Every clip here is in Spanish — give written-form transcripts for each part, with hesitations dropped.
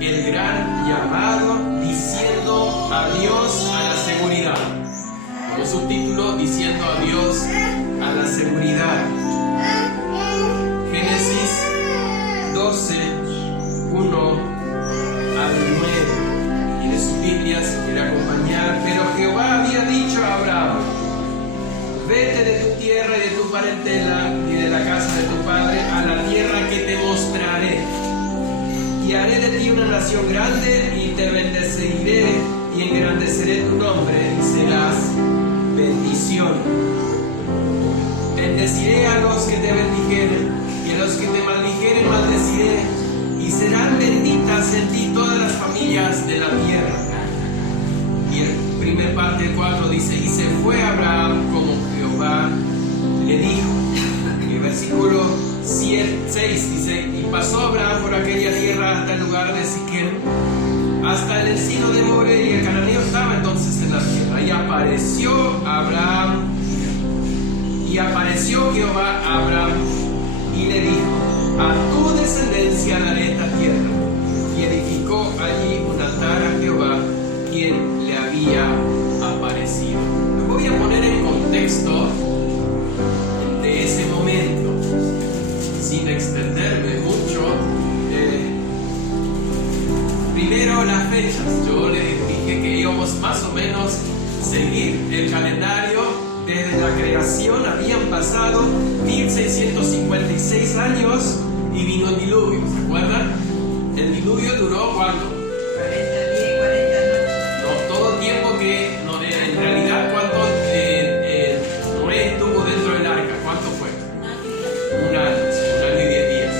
el gran llamado, diciendo adiós a la seguridad. Como subtítulo, diciendo adiós a la seguridad. Génesis 12, 1 al 9. Tiene sus Biblias, si quiere acompañar. Pero Jehová había dicho a Abraham: vete de tu tierra y de tu parentela y de la casa de tu padre a la tierra que te mostraré. Y haré de ti una nación grande y te bendeciré y engrandeceré tu nombre y serás bendición. Bendeciré a los que te bendijeren y a los que te maldijeren maldeciré, y serán benditas en ti todas las familias de la tierra. Y el primer parte del 4 dice: y se fue Abraham como Jehová le dijo. Y el versículo 6 dice: y pasó Abraham por aquella tierra hasta el lugar de Siquem, hasta el encino de More, y el cananeo estaba entonces en la tierra. Y apareció Abraham, y apareció Jehová a Abraham, y le dijo: a tu descendencia daré esta tierra. Y edificó allí un altar a Jehová, quien le había aparecido. Lo voy a poner en contexto de ese momento, sin extenderme mucho. Primero, las fechas. Yo le dije que íbamos más o menos seguir el calendario. Desde la creación habían pasado 1656 años y vino el diluvio. ¿Se acuerdan? El diluvio duró ¿cuánto? 40 días, 40 noches. No, todo el tiempo que no, en realidad, ¿cuánto Noé estuvo dentro del arca? ¿Cuánto fue? Un año y 10 días.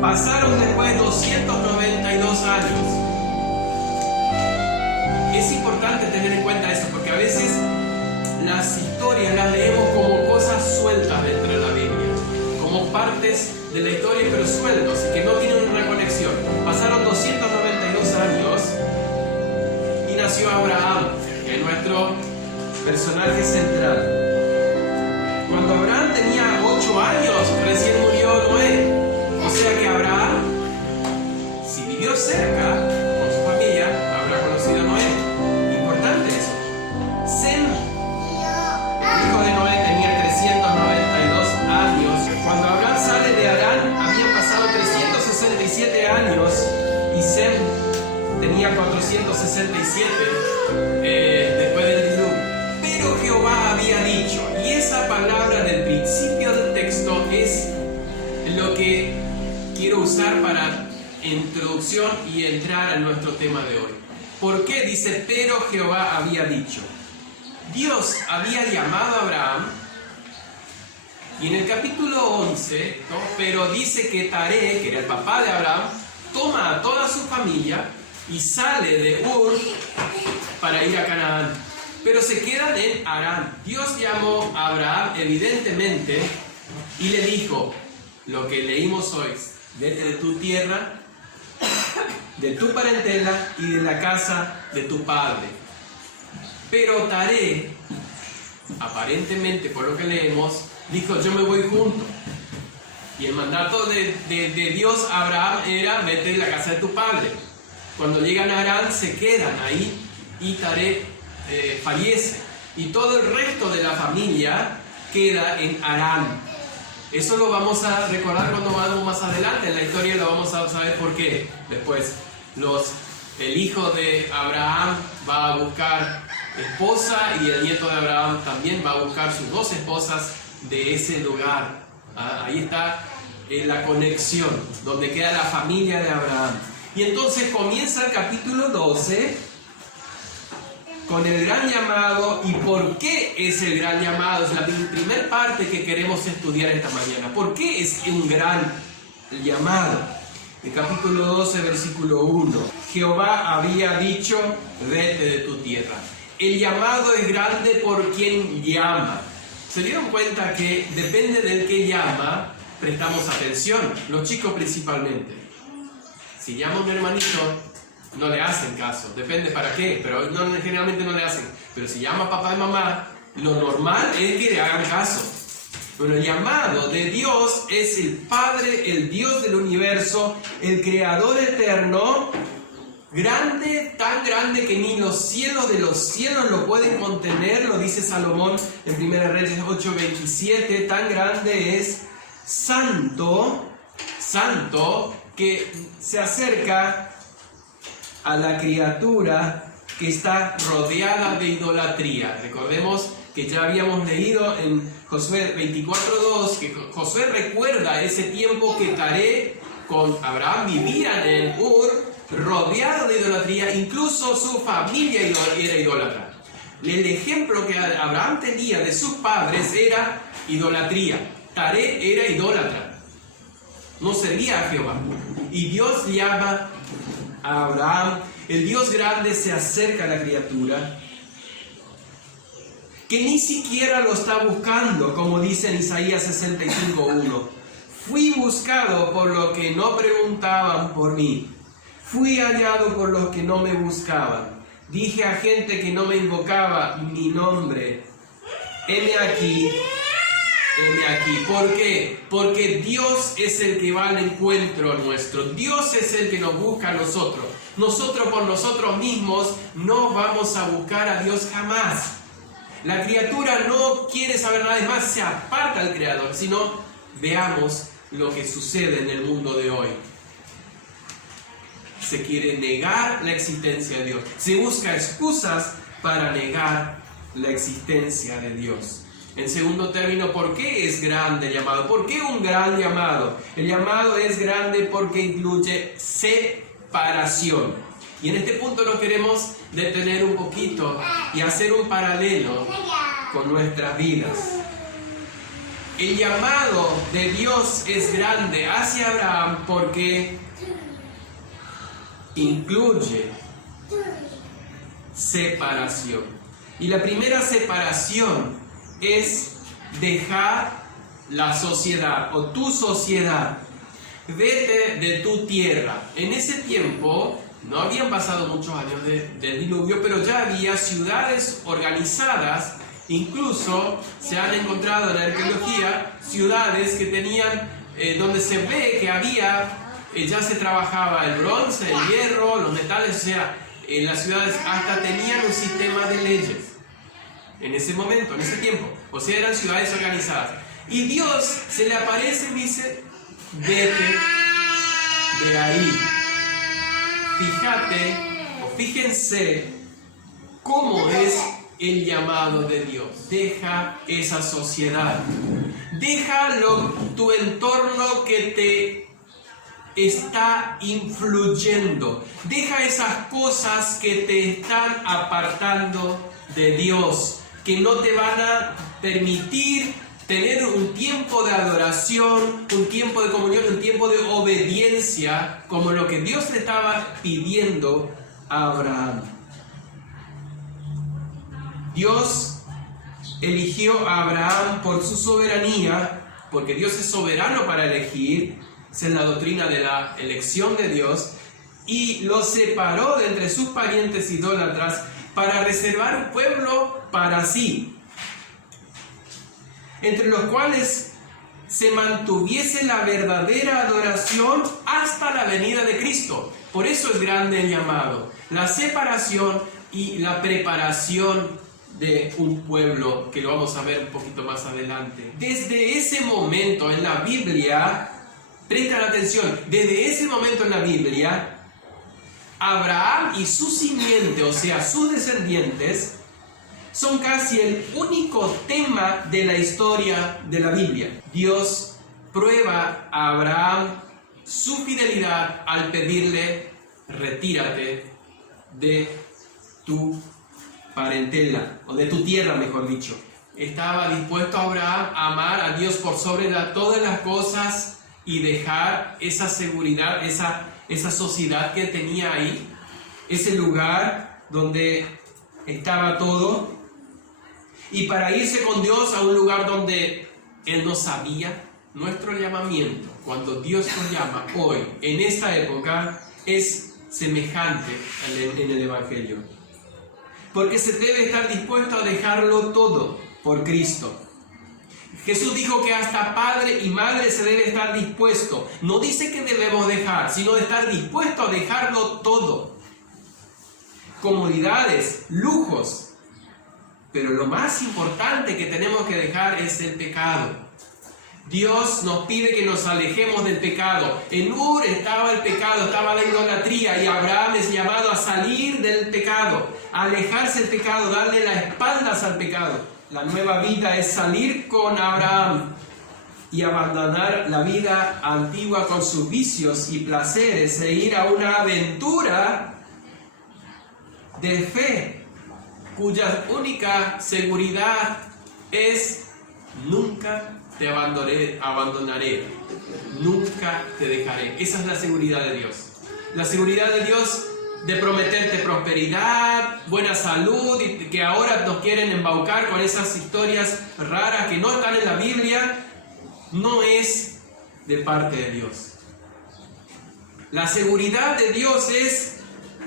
Pasaron después 292 años. Es importante tener en cuenta eso, porque a veces las historias las leemos como cosas sueltas dentro de la Biblia, como partes de la historia pero sueltos, que no tienen una conexión. Pasaron 292 años y nació Abraham, que es nuestro personaje central. Cuando Abraham tenía 8 años, recién murió Noé. O sea que Abraham, si vivió cerca con su familia, habrá conocido a Noé. Importante eso. Sem, el hijo de Noé, tenía 392 años. Cuando Abraham sale de Harán, habían pasado 367 años y Sem tenía 467 después del diluvio. Pero Jehová había dicho, y esa palabra del principio del texto es lo que quiero usar para introducción y entrar a nuestro tema de hoy. ¿Por qué dice pero Jehová había dicho? Dios había llamado a Abraham, y en el capítulo 11, ¿no? Pero dice que Taré, que era el papá de Abraham, toma a toda su familia y sale de Ur para ir a Canaán, pero se quedan en Harán. Dios llamó a Abraham evidentemente y le dijo lo que leímos hoy: vete de tu tierra, de tu parentela y de la casa de tu padre. Pero Taré, aparentemente por lo que leemos, dijo: yo me voy junto. Y el mandato de Dios a Abraham era: vete de la casa de tu padre. Cuando llegan a Harán se quedan ahí y Taré fallece. Y todo el resto de la familia queda en Harán. Eso lo vamos a recordar cuando vamos más adelante en la historia, lo vamos a saber por qué. Después, el hijo de Abraham va a buscar esposa y el nieto de Abraham también va a buscar sus 2 esposas de ese lugar. Ahí está la conexión, donde queda la familia de Abraham. Y entonces comienza el capítulo 12 con el gran llamado. ¿Y por qué es el gran llamado? Es la primera parte que queremos estudiar esta mañana. ¿Por qué es un gran llamado? El capítulo 12, versículo 1. Jehová había dicho: vete de tu tierra. El llamado es grande por quien llama. ¿Se dieron cuenta que depende del que llama, prestamos atención? Los chicos principalmente. Si llama un hermanito, no le hacen caso, depende para qué, pero generalmente no le hacen. Pero si llama papá y mamá, lo normal es que le hagan caso. Bueno, el llamado de Dios es el Padre, el Dios del universo, el Creador eterno, grande, tan grande que ni los cielos de los cielos lo pueden contener, lo dice Salomón en 1 Reyes 8:27, tan grande es, santo, que se acerca a la criatura que está rodeada de idolatría. Recordemos que ya habíamos leído en Josué 24:2 que Josué recuerda ese tiempo que Taré con Abraham vivían en Ur, rodeado de idolatría, incluso su familia era idólatra. El ejemplo que Abraham tenía de sus padres era idolatría. Taré era idólatra, no servía a Jehová. Y Dios llama a Abraham, el Dios grande se acerca a la criatura, que ni siquiera lo está buscando, como dice en Isaías 65:1. Fui buscado por los que no preguntaban por mí. Fui hallado por los que no me buscaban. Dije a gente que no me invocaba mi nombre. Heme aquí. ¿Por qué? Porque Dios es el que va al encuentro nuestro. Dios es el que nos busca a nosotros. Nosotros por nosotros mismos no vamos a buscar a Dios jamás. La criatura no quiere saber nada más, se aparta del Creador, sino veamos lo que sucede en el mundo de hoy. Se quiere negar la existencia de Dios. Se busca excusas para negar la existencia de Dios. En segundo término, ¿por qué es grande el llamado? ¿Por qué un gran llamado? El llamado es grande porque incluye separación. Y en este punto nos queremos detener un poquito y hacer un paralelo con nuestras vidas. El llamado de Dios es grande hacia Abraham porque incluye separación. Y la primera separación es dejar la sociedad o tu sociedad. Vete de tu tierra. En ese tiempo no habían pasado muchos años del diluvio, pero ya había ciudades organizadas. Incluso se han encontrado en la arqueología ciudades que tenían, donde se ve que había, ya se trabajaba el bronce, el hierro, los metales, o sea, las ciudades hasta tenían un sistema de leyes. En ese momento, en ese tiempo, o sea, eran ciudades organizadas. Y Dios se le aparece y dice, vete de ahí. Fíjate, o fíjense cómo es el llamado de Dios. Deja esa sociedad. Deja tu entorno que te está influyendo. Deja esas cosas que te están apartando de Dios, que no te van a permitir tener un tiempo de adoración, un tiempo de comunión, un tiempo de obediencia, como lo que Dios le estaba pidiendo a Abraham. Dios eligió a Abraham por su soberanía, porque Dios es soberano para elegir, esa es la doctrina de la elección de Dios, y lo separó de entre sus parientes idólatras para reservar un pueblo para sí, entre los cuales se mantuviese la verdadera adoración hasta la venida de Cristo. Por eso es grande el llamado, la separación y la preparación de un pueblo, que lo vamos a ver un poquito más adelante. Desde ese momento en la Biblia, prestan atención, desde ese momento en la Biblia, Abraham y su simiente, o sea, sus descendientes, son casi el único tema de la historia de la Biblia. Dios prueba a Abraham su fidelidad al pedirle, retírate de tu parentela, o de tu tierra, mejor dicho. Estaba dispuesto Abraham a amar a Dios por sobre todas las cosas y dejar esa seguridad, esa sociedad que tenía ahí, ese lugar donde estaba todo, y para irse con Dios a un lugar donde Él no sabía. Nuestro llamamiento, cuando Dios nos llama hoy, en esta época, es semejante en el Evangelio. Porque se debe estar dispuesto a dejarlo todo por Cristo. Jesús dijo que hasta padre y madre se debe estar dispuesto. No dice que debemos dejar, sino de estar dispuesto a dejarlo todo. Comodidades, lujos. Pero lo más importante que tenemos que dejar es el pecado. Dios nos pide que nos alejemos del pecado. En Ur estaba el pecado, estaba la idolatría, y Abraham es llamado a salir del pecado, a alejarse del pecado, darle las espaldas al pecado. La nueva vida es salir con Abraham y abandonar la vida antigua con sus vicios y placeres e ir a una aventura de fe, cuya única seguridad es: nunca te abandonaré, nunca te dejaré. Esa es la seguridad de Dios. La seguridad de Dios de prometerte prosperidad, buena salud, y que ahora nos quieren embaucar con esas historias raras que no están en la Biblia, no es de parte de Dios. La seguridad de Dios es: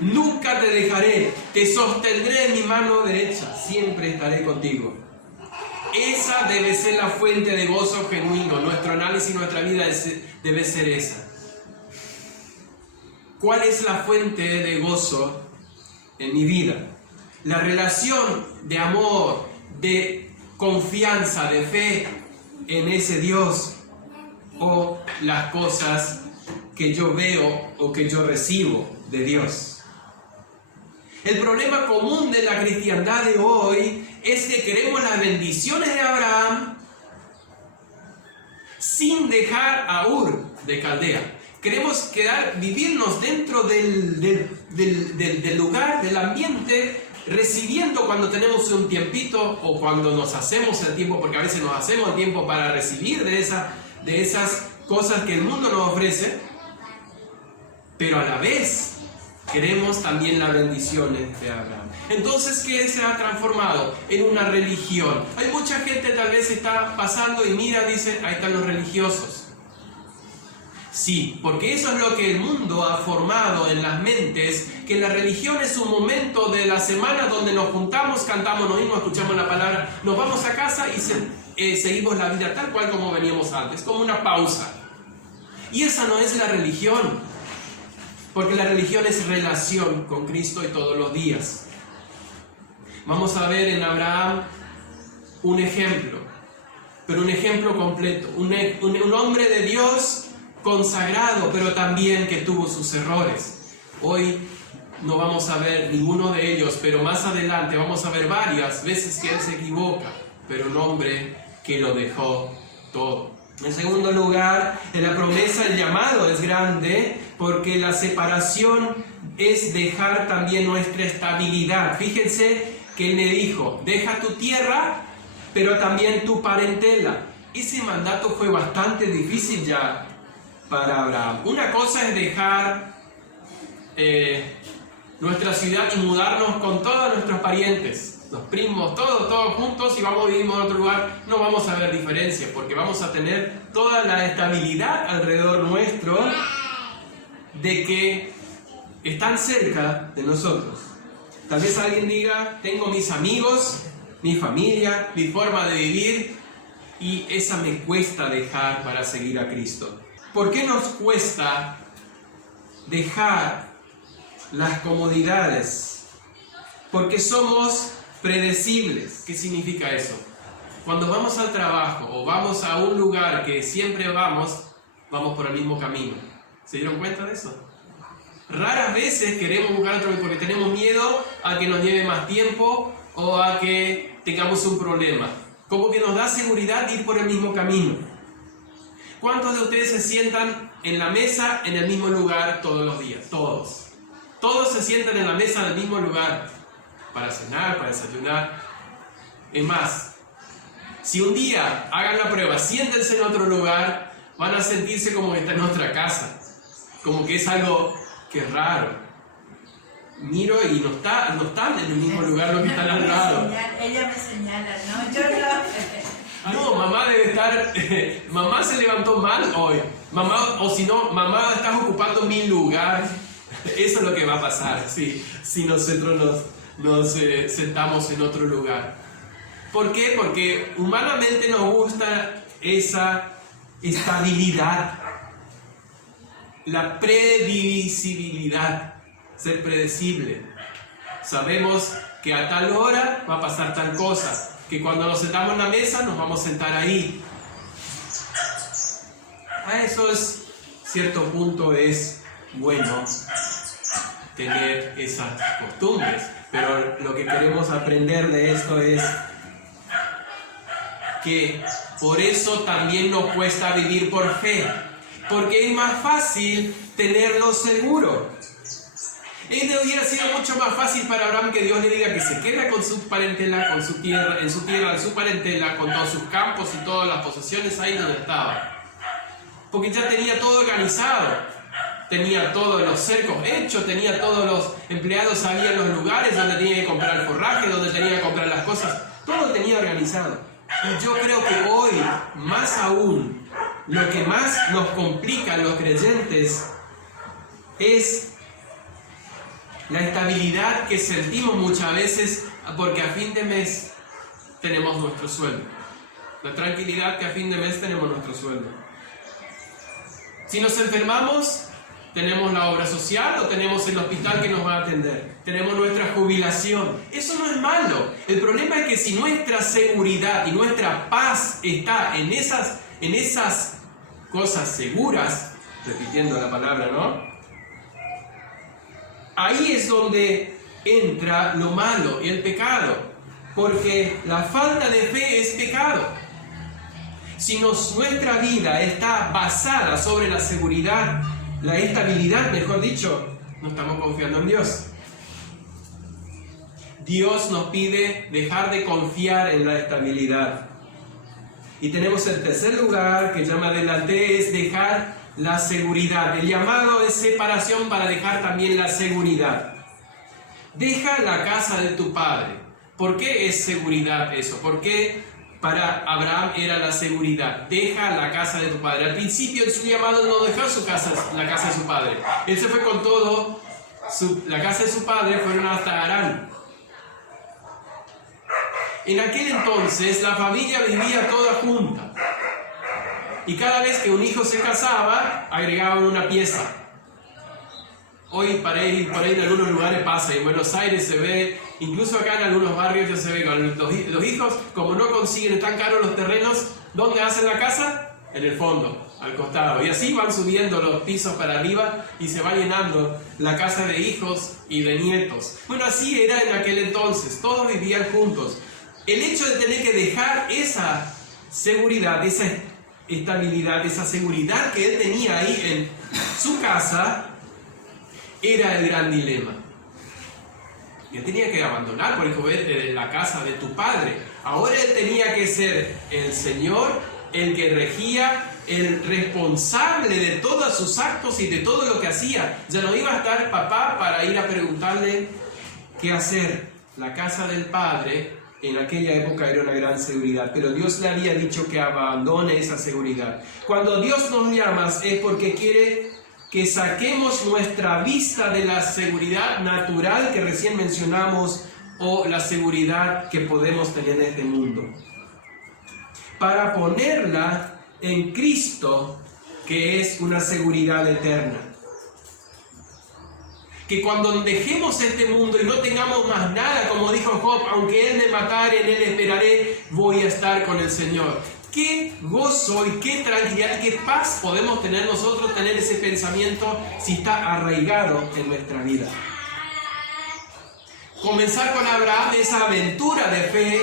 nunca te dejaré, te sostendré en mi mano derecha, siempre estaré contigo. Esa debe ser la fuente de gozo genuino. Nuestro análisis, nuestra vida debe ser esa. ¿Cuál es la fuente de gozo en mi vida? La relación de amor, de confianza, de fe en ese Dios, o las cosas que yo veo o que yo recibo de Dios. El problema común de la cristiandad de hoy es que queremos las bendiciones de Abraham sin dejar a Ur de Caldea. Queremos vivirnos dentro del lugar, del ambiente, recibiendo cuando tenemos un tiempito o cuando nos hacemos el tiempo, porque a veces nos hacemos el tiempo para recibir de esas cosas que el mundo nos ofrece, pero a la vez queremos también las bendiciones de Abraham. Entonces, ¿qué se ha transformado? En una religión. Hay mucha gente tal vez está pasando y mira, dice: ahí están los religiosos. Sí, porque eso es lo que el mundo ha formado en las mentes, que la religión es un momento de la semana donde nos juntamos, cantamos, nos oímos, escuchamos la palabra, nos vamos a casa y seguimos la vida tal cual como veníamos antes, como una pausa. Y esa no es la religión, porque la religión es relación con Cristo y todos los días. Vamos a ver en Abraham un ejemplo, pero un ejemplo completo, un hombre de Dios consagrado, pero también que tuvo sus errores. Hoy no vamos a ver ninguno de ellos, pero más adelante vamos a ver varias veces que él se equivoca, pero un hombre que lo dejó todo. En segundo lugar, en la promesa el llamado es grande, porque la separación es dejar también nuestra estabilidad. Fíjense que él le dijo: deja tu tierra, pero también tu parentela. Ese mandato fue bastante difícil ya para Abraham. Una cosa es dejar nuestra ciudad y mudarnos con todos nuestros parientes, los primos, todos juntos, y vamos a vivir en otro lugar. No vamos a ver diferencias, porque vamos a tener toda la estabilidad alrededor nuestro de que están cerca de nosotros. Tal vez alguien diga: tengo mis amigos, mi familia, mi forma de vivir, y esa me cuesta dejar para seguir a Cristo. ¿Por qué nos cuesta dejar las comodidades? Porque somos predecibles. ¿Qué significa eso? Cuando vamos al trabajo o vamos a un lugar que siempre vamos por el mismo camino. ¿Se dieron cuenta de eso? Raras veces queremos buscar otro porque tenemos miedo a que nos lleve más tiempo o a que tengamos un problema. Como que nos da seguridad ir por el mismo camino. ¿Cuántos de ustedes se sientan en la mesa en el mismo lugar todos los días? Todos. Todos se sientan en la mesa en el mismo lugar para cenar, para desayunar. Es más, si un día hagan la prueba, siéntense en otro lugar, van a sentirse como que están en otra casa. Como que es algo que es raro. Miro y no están en el mismo lugar los que están al lado. Ella me señala, ¿no? Yo no. No, mamá debe estar, mamá se levantó mal hoy, mamá, o si no, mamá estás ocupando mi lugar. Eso es lo que va a pasar si nosotros nos sentamos en otro lugar. ¿Por qué? Porque humanamente nos gusta esa estabilidad, la previsibilidad, ser predecible. Sabemos que a tal hora va a pasar tal cosa, que cuando nos sentamos en la mesa nos vamos a sentar ahí. A eso es cierto punto es bueno tener esas costumbres, pero lo que queremos aprender de esto es que por eso también nos cuesta vivir por fe, porque es más fácil tenerlo seguro. Hubiera sido mucho más fácil para Abraham que Dios le diga que se quede con su parentela, con su tierra, en su parentela, con todos sus campos y todas las posesiones ahí donde estaba. Porque ya tenía todo organizado, tenía todos los cercos hechos, tenía todos los empleados, sabían los lugares donde tenía que comprar el forraje, donde tenía que comprar las cosas, todo tenía organizado. Y yo creo que hoy, más aún, lo que más nos complica a los creyentes es la estabilidad que sentimos muchas veces porque a fin de mes tenemos nuestro sueldo. La tranquilidad que a fin de mes tenemos nuestro sueldo. Si nos enfermamos, tenemos la obra social o tenemos el hospital que nos va a atender. Tenemos nuestra jubilación. Eso no es malo. El problema es que si nuestra seguridad y nuestra paz está en esas cosas seguras, repitiendo la palabra, ¿no? Ahí es donde entra lo malo y el pecado. Porque la falta de fe es pecado. Si nuestra vida está basada sobre la seguridad, la estabilidad, mejor dicho, no estamos confiando en Dios. Dios nos pide dejar de confiar en la estabilidad. Y tenemos el tercer lugar que llama adelante, es dejar la seguridad. El llamado es separación para dejar también la seguridad. Deja la casa de tu padre. ¿Por qué es seguridad eso? ¿Por qué para Abraham era la seguridad? Deja la casa de tu padre. Al principio en su llamado no dejó la casa de su padre. Él se fue con todo. La casa de su padre fueron hasta Harán. En aquel entonces la familia vivía toda junta. Y cada vez que un hijo se casaba, agregaban una pieza. Hoy por ahí en algunos lugares pasa, en Buenos Aires se ve, incluso acá en algunos barrios ya se ve con los hijos, como no consiguen tan caros los terrenos, ¿dónde hacen la casa? En el fondo, al costado. Y así van subiendo los pisos para arriba y se va llenando la casa de hijos y de nietos. Bueno, así era en aquel entonces, todos vivían juntos. El hecho de tener que dejar esa seguridad, esa estabilidad, esa seguridad que él tenía ahí en su casa, era el gran dilema. Él tenía que abandonar, por ejemplo, la casa de tu padre. Ahora él tenía que ser el Señor, el que regía, el responsable de todos sus actos y de todo lo que hacía. Ya no iba a estar papá para ir a preguntarle qué hacer. La casa del padre en aquella época era una gran seguridad, pero Dios le había dicho que abandone esa seguridad. Cuando Dios nos llama es porque quiere que saquemos nuestra vista de la seguridad natural que recién mencionamos o la seguridad que podemos tener en este mundo, para ponerla en Cristo, que es una seguridad eterna. Que cuando dejemos este mundo y no tengamos más nada, como dijo Job, aunque Él me matare, en Él esperaré, voy a estar con el Señor. Qué gozo y qué tranquilidad, qué paz podemos tener nosotros, tener ese pensamiento si está arraigado en nuestra vida. Comenzar con Abraham esa aventura de fe,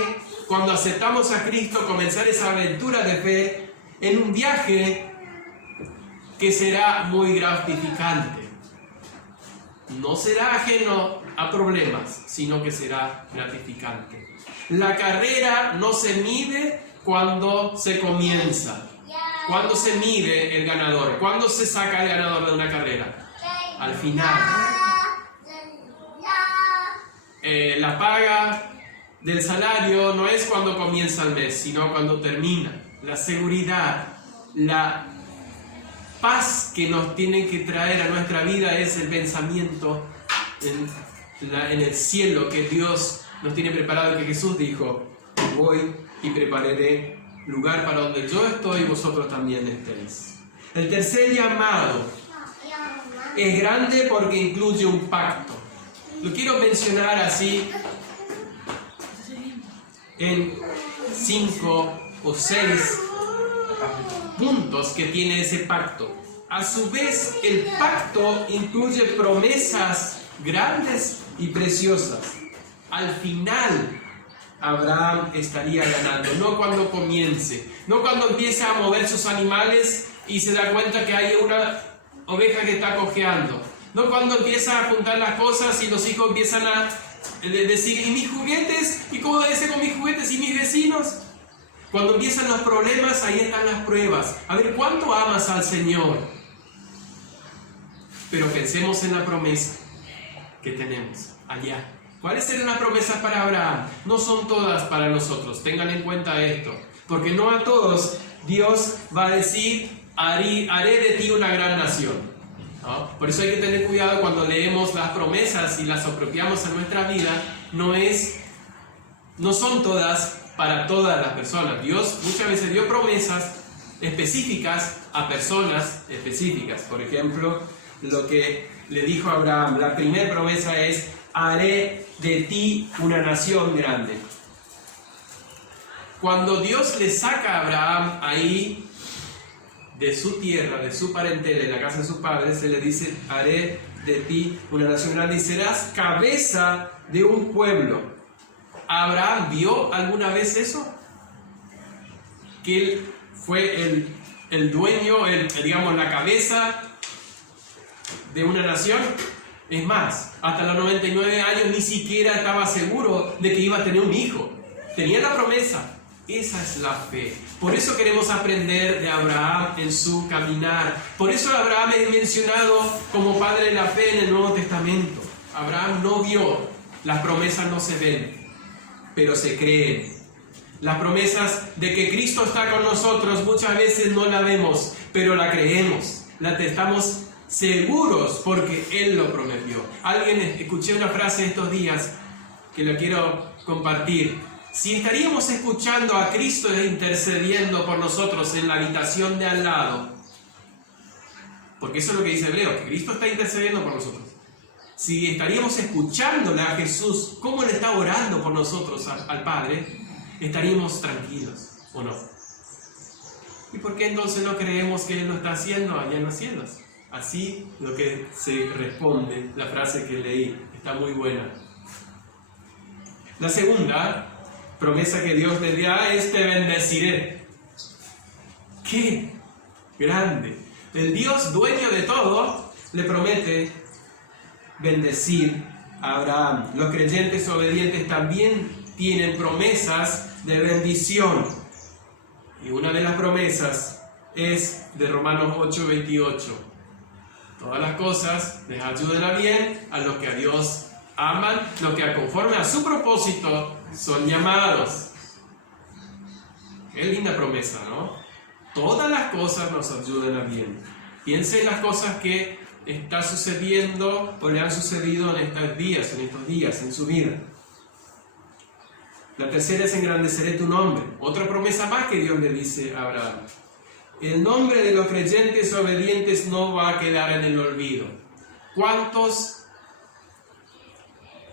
cuando aceptamos a Cristo, comenzar esa aventura de fe en un viaje que será muy gratificante. No será ajeno a problemas, sino que será gratificante. La carrera no se mide cuando se comienza. ¿Cuándo se mide el ganador? ¿Cuándo se saca el ganador de una carrera? Al final. La paga del salario no es cuando comienza el mes, sino cuando termina. La seguridad, la paz que nos tiene que traer a nuestra vida es el pensamiento en el cielo que Dios nos tiene preparado, que Jesús dijo: voy y prepararé lugar para donde yo estoy y vosotros también estéis. El tercer llamado es grande porque incluye un pacto. Lo quiero mencionar así en 5 o 6 puntos que tiene ese pacto. A su vez, el pacto incluye promesas grandes y preciosas. Al final, Abraham estaría ganando, no cuando comience, no cuando empiece a mover sus animales y se da cuenta que hay una oveja que está cojeando, no cuando empieza a juntar las cosas y los hijos empiezan a decir, ¿y mis juguetes? ¿Y cómo debe ser con mis juguetes y mis vecinos? Cuando empiezan los problemas, ahí están las pruebas. A ver, ¿cuánto amas al Señor? Pero pensemos en la promesa que tenemos allá. ¿Cuáles eran las promesas para Abraham? No son todas para nosotros, tengan en cuenta esto. Porque no a todos Dios va a decir, haré de ti una gran nación, ¿no? Por eso hay que tener cuidado cuando leemos las promesas y las apropiamos a nuestra vida. No son todas para todas las personas. Dios muchas veces dio promesas específicas a personas específicas. Por ejemplo, lo que le dijo a Abraham, la primera promesa es, haré de ti una nación grande. Cuando Dios le saca a Abraham ahí de su tierra, de su parentela, en la casa de su padre, se le dice, haré de ti una nación grande y serás cabeza de un pueblo. ¿Abraham vio alguna vez eso? Que él fue el dueño, digamos, la cabeza de una nación. Es más, hasta los 99 años ni siquiera estaba seguro de que iba a tener un hijo. Tenía la promesa. Esa es la fe. Por eso queremos aprender de Abraham en su caminar. Por eso Abraham es mencionado como padre de la fe en el Nuevo Testamento. Abraham no vio, las promesas no se ven, pero se creen. Las promesas de que Cristo está con nosotros muchas veces no la vemos, pero la creemos. Estamos seguros porque Él lo prometió. Escuché una frase estos días que la quiero compartir. Si estaríamos escuchando a Cristo intercediendo por nosotros en la habitación de al lado, porque eso es lo que dice Hebreo, que Cristo está intercediendo por nosotros. Si estaríamos escuchándole a Jesús, cómo le está orando por nosotros al Padre, estaríamos tranquilos, ¿o no? ¿Y por qué entonces no creemos que Él lo está haciendo allá en los cielos? Así lo que se responde, la frase que leí, está muy buena. La segunda promesa que Dios le da es: te bendeciré. ¡Qué grande! El Dios dueño de todo le promete bendecir a Abraham. Los creyentes obedientes también tienen promesas de bendición. Y una de las promesas es de Romanos 8:28. Todas las cosas les ayudan a bien a los que a Dios aman, los que conforme a su propósito son llamados. Qué linda promesa, ¿no? Todas las cosas nos ayudan a bien. Piense en las cosas que está sucediendo o le han sucedido en estos días, en su vida. La tercera es: engrandeceré tu nombre. Otra promesa más que Dios le dice a Abraham. El nombre de los creyentes obedientes no va a quedar en el olvido. ¿Cuántos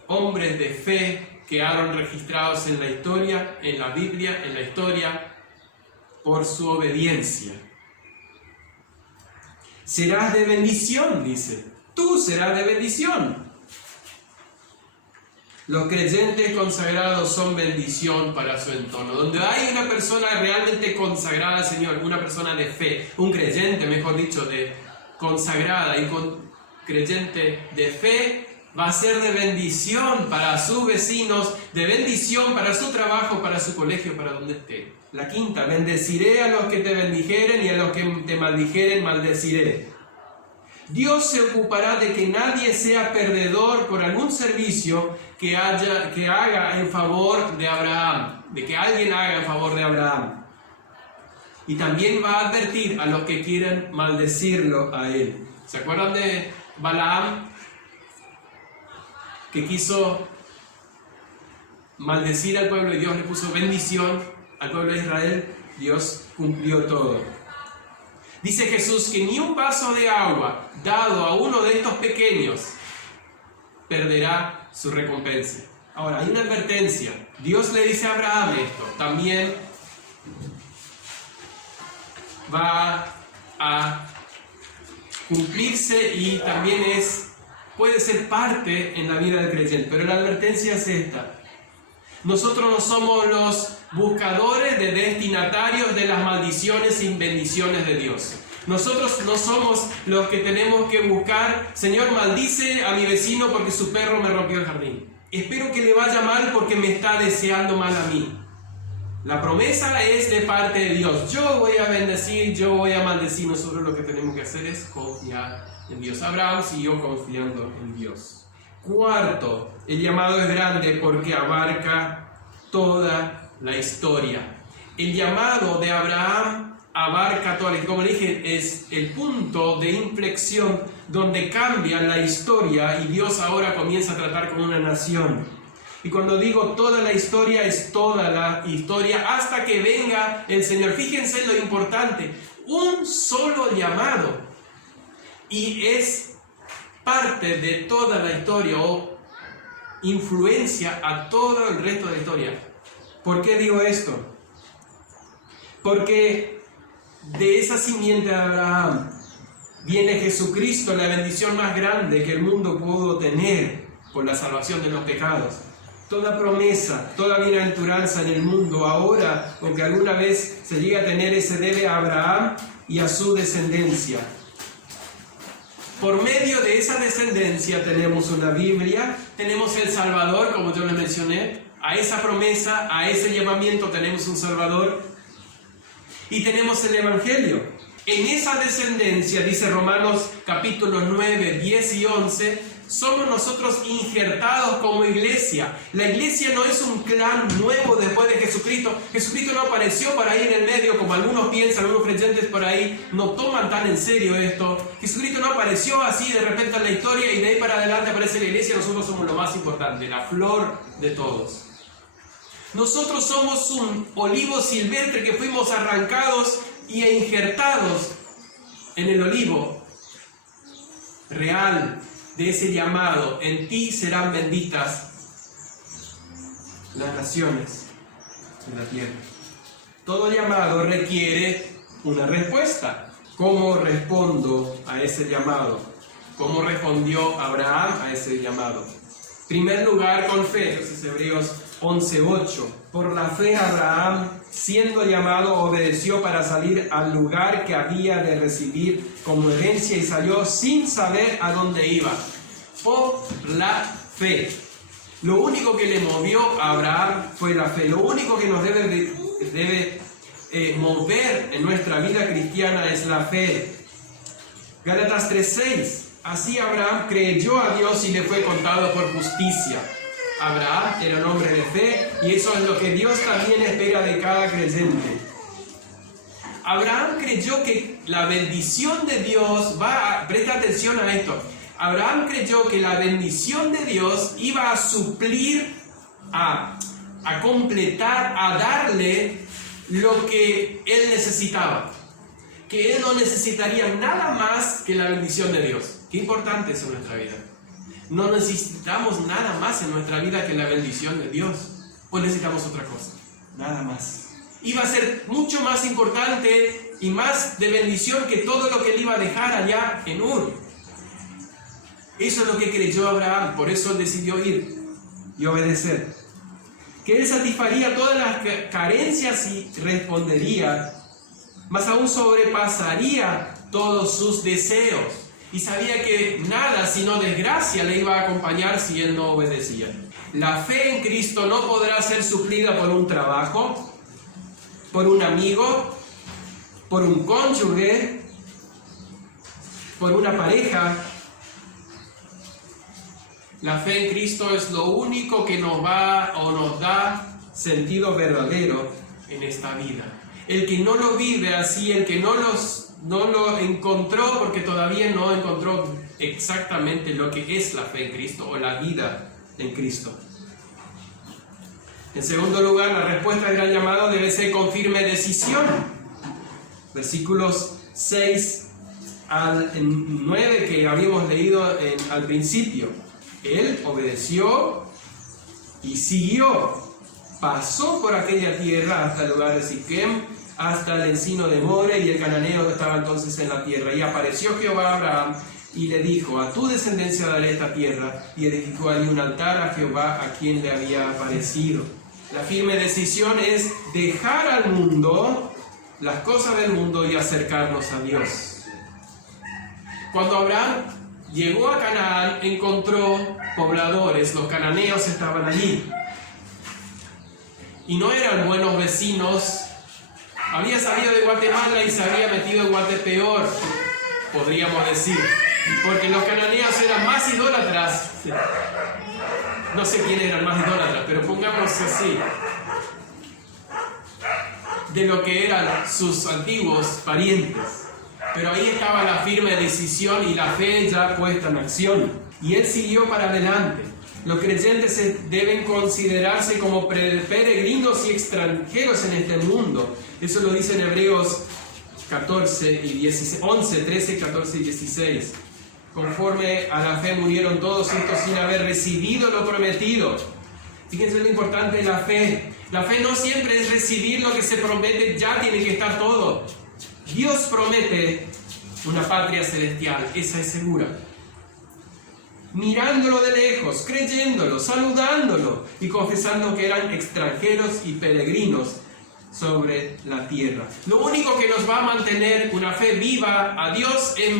hombres de fe quedaron registrados en la historia, en la Biblia, en la historia, por su obediencia? Serás de bendición, dice. Tú serás de bendición. Los creyentes consagrados son bendición para su entorno. Donde hay una persona realmente consagrada al Señor, una persona de fe, un creyente, mejor dicho, de consagrada y creyente de fe, va a ser de bendición para sus vecinos, de bendición para su trabajo, para su colegio, para donde esté. La quinta: bendeciré a los que te bendijeren y a los que te maldijeren maldeciré. Dios se ocupará de que nadie sea perdedor por algún servicio que haga en favor de Abraham, de que alguien haga en favor de Abraham. Y también va a advertir a los que quieran maldecirlo a él. ¿Se acuerdan de Balaam, que quiso maldecir al pueblo y Dios le puso bendición al pueblo de Israel, Dios cumplió todo. Dice Jesús que ni un vaso de agua dado a uno de estos pequeños perderá su recompensa. Ahora, hay una advertencia. Dios le dice a Abraham esto. También va a cumplirse y también puede ser parte en la vida del creyente. Pero la advertencia es esta. Nosotros no somos los buscadores de destinatarios de las maldiciones y bendiciones de Dios. Nosotros no somos los que tenemos que buscar, Señor, maldice a mi vecino porque su perro me rompió el jardín. Espero que le vaya mal porque me está deseando mal a mí. La promesa es de parte de Dios. Yo voy a bendecir, yo voy a maldecir. Nosotros lo que tenemos que hacer es confiar en Dios. Abraham siguió confiando en Dios. Cuarto, el llamado es grande porque abarca toda la historia. El llamado de Abraham abarca toda la historia. Como le dije, es el punto de inflexión donde cambia la historia y Dios ahora comienza a tratar con una nación. Y cuando digo toda la historia, es toda la historia hasta que venga el Señor. Fíjense lo importante, un solo llamado y es parte de toda la historia o influencia a todo el resto de la historia. ¿Por qué digo esto? Porque de esa simiente de Abraham viene Jesucristo, la bendición más grande que el mundo pudo tener por la salvación de los pecados. Toda promesa, toda bienaventuranza en el mundo ahora, aunque alguna vez se llegue a tener, se debe a Abraham y a su descendencia. Por medio de esa descendencia tenemos una Biblia, tenemos el Salvador, como yo les mencioné, a esa promesa, a ese llamamiento tenemos un Salvador y tenemos el Evangelio. En esa descendencia, dice Romanos capítulos 9, 10 y 11, somos nosotros injertados como iglesia. La iglesia no es un clan nuevo después de Jesucristo. Jesucristo no apareció por ahí en el medio, como algunos piensan, algunos creyentes por ahí no toman tan en serio esto. Jesucristo no apareció así de repente en la historia y de ahí para adelante aparece la iglesia. Nosotros somos lo más importante, la flor de todos. Nosotros somos un olivo silvestre que fuimos arrancados y injertados en el olivo real de ese llamado. En ti serán benditas las naciones de la tierra. Todo llamado requiere una respuesta. ¿Cómo respondo a ese llamado? ¿Cómo respondió Abraham a ese llamado? En primer lugar, con fe. Entonces, Hebreos 11:8. Por la fe Abraham, siendo llamado, obedeció para salir al lugar que había de recibir como herencia y salió sin saber a dónde iba. Por la fe. Lo único que le movió a Abraham fue la fe. Lo único que nos debe mover en nuestra vida cristiana es la fe. Gálatas 3:6. Así Abraham creyó a Dios y le fue contado por justicia. Abraham era un hombre de fe y eso es lo que Dios también espera de cada creyente. Abraham creyó que la bendición de Dios presta atención a esto. Abraham creyó que la bendición de Dios iba a suplir, a completar, a darle lo que él necesitaba. Que él no necesitaría nada más que la bendición de Dios. Qué importante es en nuestra vida. No necesitamos nada más en nuestra vida que la bendición de Dios. ¿O necesitamos otra cosa? Nada más. Iba a ser mucho más importante y más de bendición que todo lo que él iba a dejar allá en Ur. Eso es lo que creyó Abraham. Por eso él decidió ir y obedecer. Que él satisfaría todas las carencias y respondería. Más aún sobrepasaría todos sus deseos. Y sabía que nada sino desgracia le iba a acompañar si él no obedecía. La fe en Cristo no podrá ser suplida por un trabajo, por un amigo, por un cónyuge, por una pareja. La fe en Cristo es lo único que nos da sentido verdadero en esta vida. El que no lo vive así, el que no lo encontró porque todavía no encontró exactamente lo que es la fe en Cristo o la vida en Cristo. En segundo lugar, la respuesta al gran llamado debe ser con firme decisión. Versículos 6 al 9 que habíamos leído al principio. Él obedeció y siguió. Pasó por aquella tierra hasta el lugar de Siquem, hasta el encino de More, y el cananeo estaba entonces en la tierra. Y apareció Jehová a Abraham y le dijo: a tu descendencia daré esta tierra. Y edificó allí un altar a Jehová, a quien le había aparecido. La firme decisión es dejar al mundo, las cosas del mundo, y acercarnos a Dios. Cuando Abraham llegó a Canaán, encontró pobladores, los cananeos estaban allí. Y no eran buenos vecinos. Había salido de Guatemala y se había metido en Guatepeor, podríamos decir. Porque los cananeos eran más idólatras. No sé quiénes eran más idólatras, pero pongamos así, de lo que eran sus antiguos parientes. Pero ahí estaba la firme decisión y la fe ya puesta en acción. Y él siguió para adelante. Los creyentes deben considerarse como peregrinos y extranjeros en este mundo. Eso lo dice en Hebreos 11, 13, 14 y 16. Conforme a la fe murieron todos estos sin haber recibido lo prometido. Fíjense lo importante de la fe. La fe no siempre es recibir lo que se promete, ya tiene que estar todo. Dios promete una patria celestial, esa es segura. Mirándolo de lejos, creyéndolo, saludándolo y confesando que eran extranjeros y peregrinos sobre la tierra. Lo único que nos va a mantener una fe viva a Dios es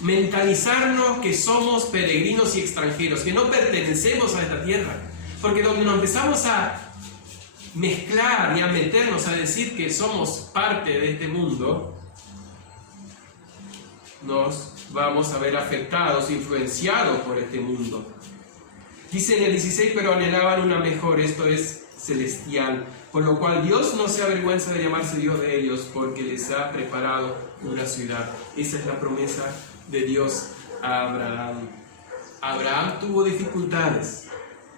mentalizarnos que somos peregrinos y extranjeros, que no pertenecemos a esta tierra. Porque donde nos empezamos a mezclar y a meternos a decir que somos parte de este mundo, nos vamos a ver afectados, influenciados por este mundo. Dice en el 16: pero anhelaban una mejor, esto es celestial, por lo cual Dios no se avergüenza de llamarse Dios de ellos, porque les ha preparado una ciudad. Esa es la promesa de Dios a Abraham. Abraham tuvo dificultades,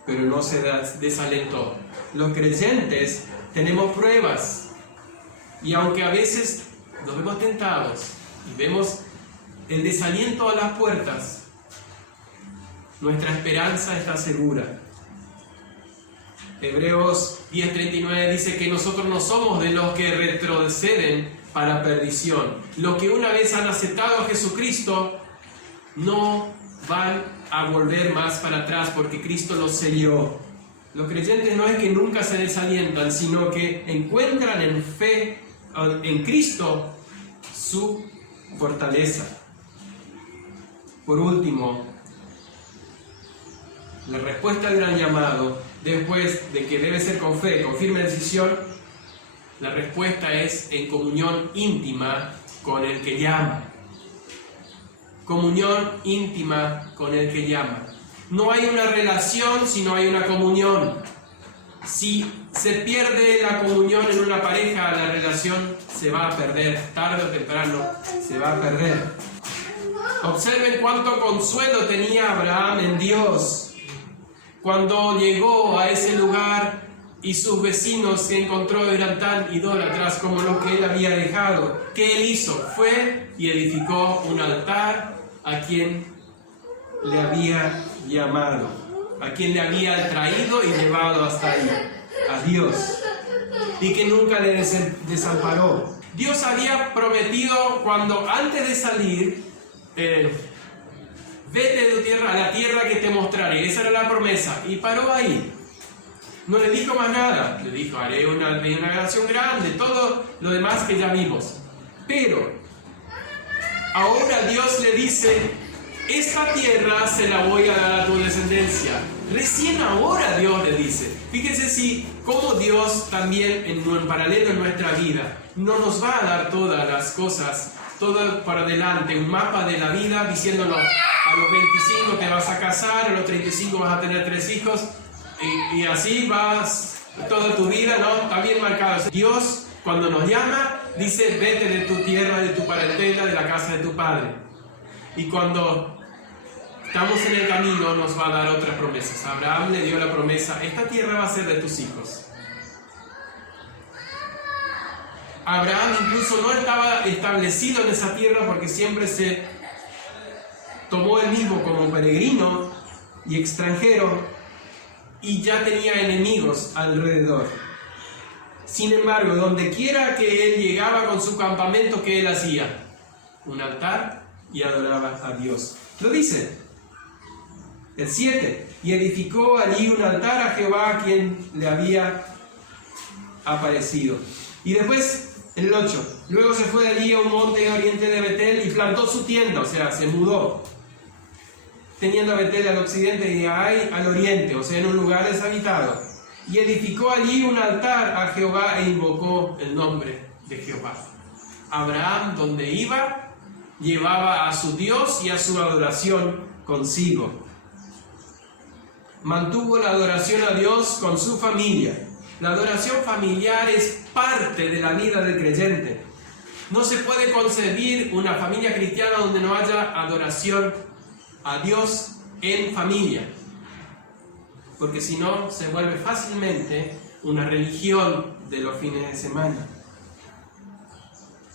pero no se desalentó. Los creyentes tenemos pruebas, y aunque a veces nos vemos tentados y vemos el desaliento a las puertas, nuestra esperanza está segura. Hebreos 10:39 dice que nosotros no somos de los que retroceden para perdición. Los que una vez han aceptado a Jesucristo no van a volver más para atrás, porque Cristo los selló. Los creyentes no es que nunca se desalientan, sino que encuentran en fe en Cristo su fortaleza. Por último, la respuesta al gran llamado, después de que debe ser con fe, con firme decisión, la respuesta es en comunión íntima con el que llama. Comunión íntima con el que llama. No hay una relación si no hay una comunión. Si se pierde la comunión en una pareja, la relación se va a perder. Tarde o temprano se va a perder. Observen cuánto consuelo tenía Abraham en Dios. Cuando llegó a ese lugar y sus vecinos se encontró eran tan idólatras como lo que él había dejado. ¿Qué él hizo? Fue y edificó un altar a quien le había llamado, a quien le había traído y llevado hasta ahí, a Dios, y que nunca le desamparó. Dios había prometido cuando antes de salir, vete de tu tierra a la tierra que te mostraré. Esa era la promesa, y paró ahí. No le dijo más nada. Le dijo: haré una nación grande, todo lo demás que ya vimos. Pero ahora Dios le dice: esta tierra se la voy a dar a tu descendencia. Recién ahora Dios le dice. Fíjense cómo Dios también en paralelo en nuestra vida no nos va a dar todas las cosas, todo para adelante, un mapa de la vida diciéndonos: a los 25 te vas a casar, a los 35 vas a tener 3 hijos, y así vas toda tu vida, ¿no? Está bien marcado. Dios, cuando nos llama, dice: vete de tu tierra, de tu parentela, de la casa de tu padre. Y cuando estamos en el camino, nos va a dar otras promesas. Abraham le dio la promesa, esta tierra va a ser de tus hijos. Abraham incluso no estaba establecido en esa tierra porque siempre se tomó él mismo como peregrino y extranjero y ya tenía enemigos alrededor. Sin embargo, donde quiera que él llegaba con su campamento, ¿qué él hacía? Un altar y adoraba a Dios. Lo dice el 7, y edificó allí un altar a Jehová a quien le había aparecido. Y después el 8, luego se fue de allí a un monte oriente de Betel y plantó su tienda, o sea, se mudó, teniendo a Betel al occidente y a Ai al oriente, o sea, en un lugar deshabitado. Y edificó allí un altar a Jehová e invocó el nombre de Jehová. Abraham, donde iba, llevaba a su Dios y a su adoración consigo. Mantuvo la adoración a Dios con su familia. La adoración familiar es parte de la vida del creyente. No se puede concebir una familia cristiana donde no haya adoración a Dios en familia, porque si no se vuelve fácilmente una religión de los fines de semana.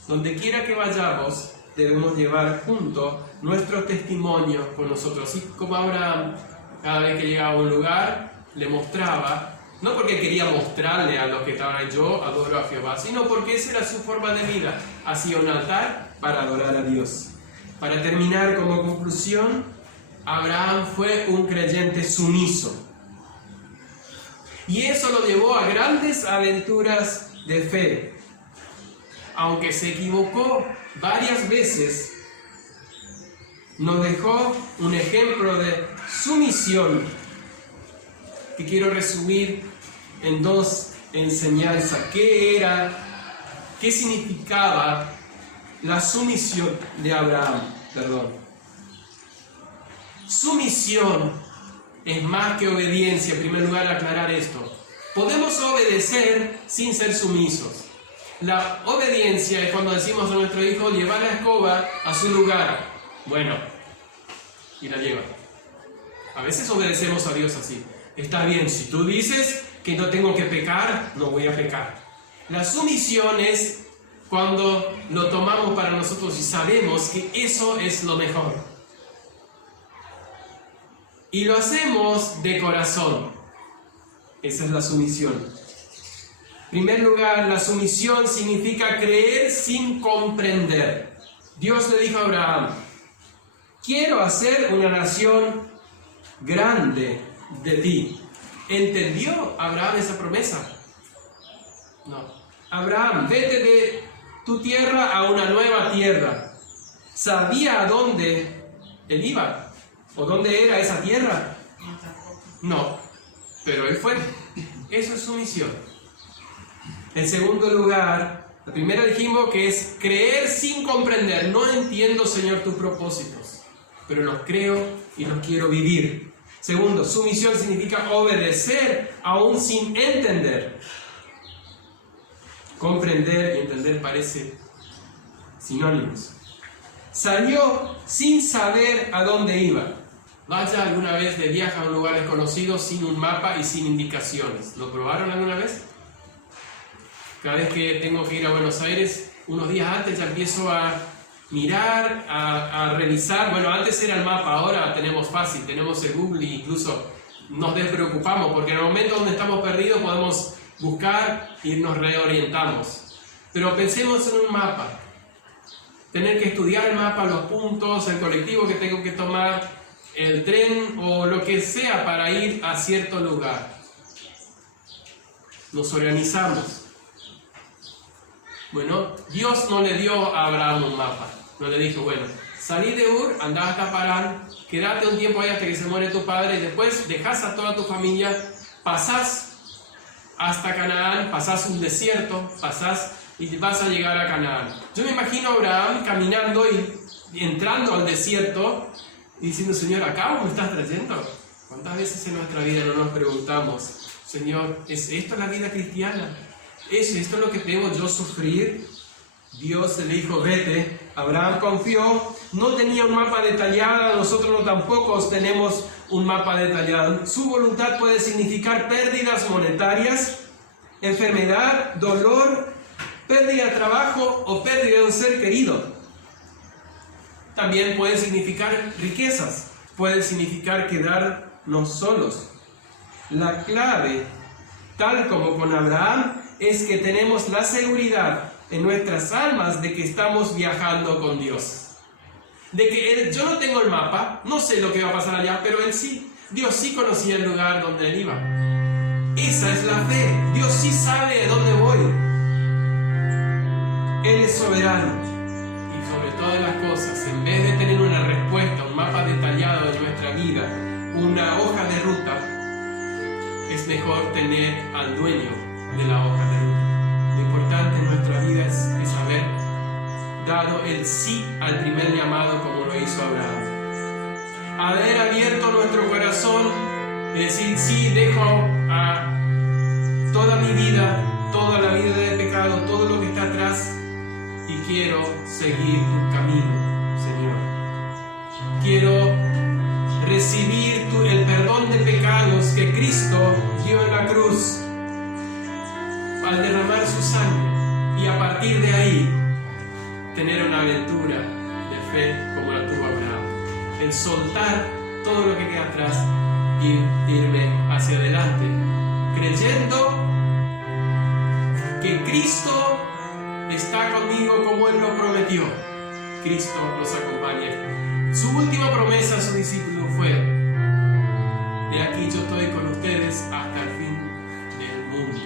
Donde quiera que vayamos, debemos llevar junto nuestros testimonios con nosotros. Así como Abraham, cada vez que llegaba a un lugar, le mostraba, no porque quería mostrarle a los que estaban ahí, yo adoro a Jehová, sino porque esa era su forma de vida. Hacía un altar para adorar a Dios. Para terminar, como conclusión, Abraham fue un creyente sumiso. Y eso lo llevó a grandes aventuras de fe. Aunque se equivocó varias veces, nos dejó un ejemplo de sumisión que quiero resumir en dos enseñanzas. ¿Qué significaba la sumisión de Abraham? Sumisión es más que obediencia. En primer lugar, aclarar esto. Podemos obedecer sin ser sumisos. La obediencia es cuando decimos a nuestro hijo, lleva la escoba a su lugar. Bueno, y la lleva. A veces obedecemos a Dios así. Está bien, si tú dices que no tengo que pecar, no voy a pecar. La sumisión es cuando lo tomamos para nosotros y sabemos que eso es lo mejor. Y lo hacemos de corazón. Esa es la sumisión. En primer lugar, la sumisión significa creer sin comprender. Dios le dijo a Abraham, quiero hacer una nación grande de ti. ¿Entendió Abraham esa promesa? No. Abraham, vete de tu tierra a una nueva tierra. ¿Sabía a dónde él iba? ¿O dónde era esa tierra? No, pero él fue. Eso es sumisión. En segundo lugar, la primera dijimos que es creer sin comprender. No entiendo, Señor, tus propósitos, pero los creo y los quiero vivir. Segundo, sumisión significa obedecer aún sin entender. Comprender y entender parece sinónimos. Salió sin saber a dónde iba. Vaya alguna vez de viaje a un lugar desconocido sin un mapa y sin indicaciones. ¿Lo probaron alguna vez? Cada vez que tengo que ir a Buenos Aires, unos días antes ya empiezo a mirar, a revisar. Bueno, antes era el mapa, ahora tenemos fácil, tenemos el Google e incluso nos despreocupamos porque en el momento donde estamos perdidos podemos buscar y nos reorientamos. Pero pensemos en un mapa. Tener que estudiar el mapa, los puntos, el colectivo que tengo que tomar, el tren o lo que sea para ir a cierto lugar. Nos organizamos. Bueno, Dios no le dio a Abraham un mapa. No le dijo, bueno, salí de Ur, andá hasta Parán, quédate un tiempo ahí hasta que se muere tu padre y después dejás a toda tu familia, pasás hasta Canaán, pasás un desierto, pasás y vas a llegar a Canaán. Yo me imagino a Abraham caminando y entrando al desierto y diciendo, Señor, ¿acá me estás trayendo? ¿Cuántas veces en nuestra vida no nos preguntamos, Señor, ¿es esto la vida cristiana? ¿Es esto lo que debo yo sufrir Dios le dijo, vete. Abraham confió, no tenía un mapa detallado, nosotros no tampoco tenemos un mapa detallado. Su voluntad puede significar pérdidas monetarias, enfermedad, dolor, pérdida de trabajo o pérdida de un ser querido. También puede significar riquezas, puede significar quedarnos solos. La clave, tal como con Abraham, es que tenemos la seguridad en nuestras almas de que estamos viajando con Dios. De que yo no tengo el mapa, no sé lo que va a pasar allá, pero él sí. Dios sí conocía el lugar donde él iba. Esa es la fe. Dios sí sabe de dónde voy. Él es soberano. Y sobre todas las cosas, en vez de tener una respuesta, un mapa detallado de nuestra vida, una hoja de ruta, es mejor tener al dueño de la hoja de ruta. Lo importante en nuestra vida es haber dado el sí al primer llamado como lo hizo Abraham. Haber abierto nuestro corazón y decir, sí, dejo a toda mi vida, toda la vida de pecado, todo lo que está atrás y quiero seguir tu camino, Señor. Quiero recibir el perdón de pecados que Cristo dio en la cruz al derramar su sangre y a partir de ahí tener una aventura de fe como la tuvo Abraham, el soltar todo lo que queda atrás y irme hacia adelante, creyendo que Cristo está conmigo como Él lo prometió. Cristo los acompaña. Su última promesa a su discípulo fue: de aquí yo estoy con ustedes hasta el fin del mundo.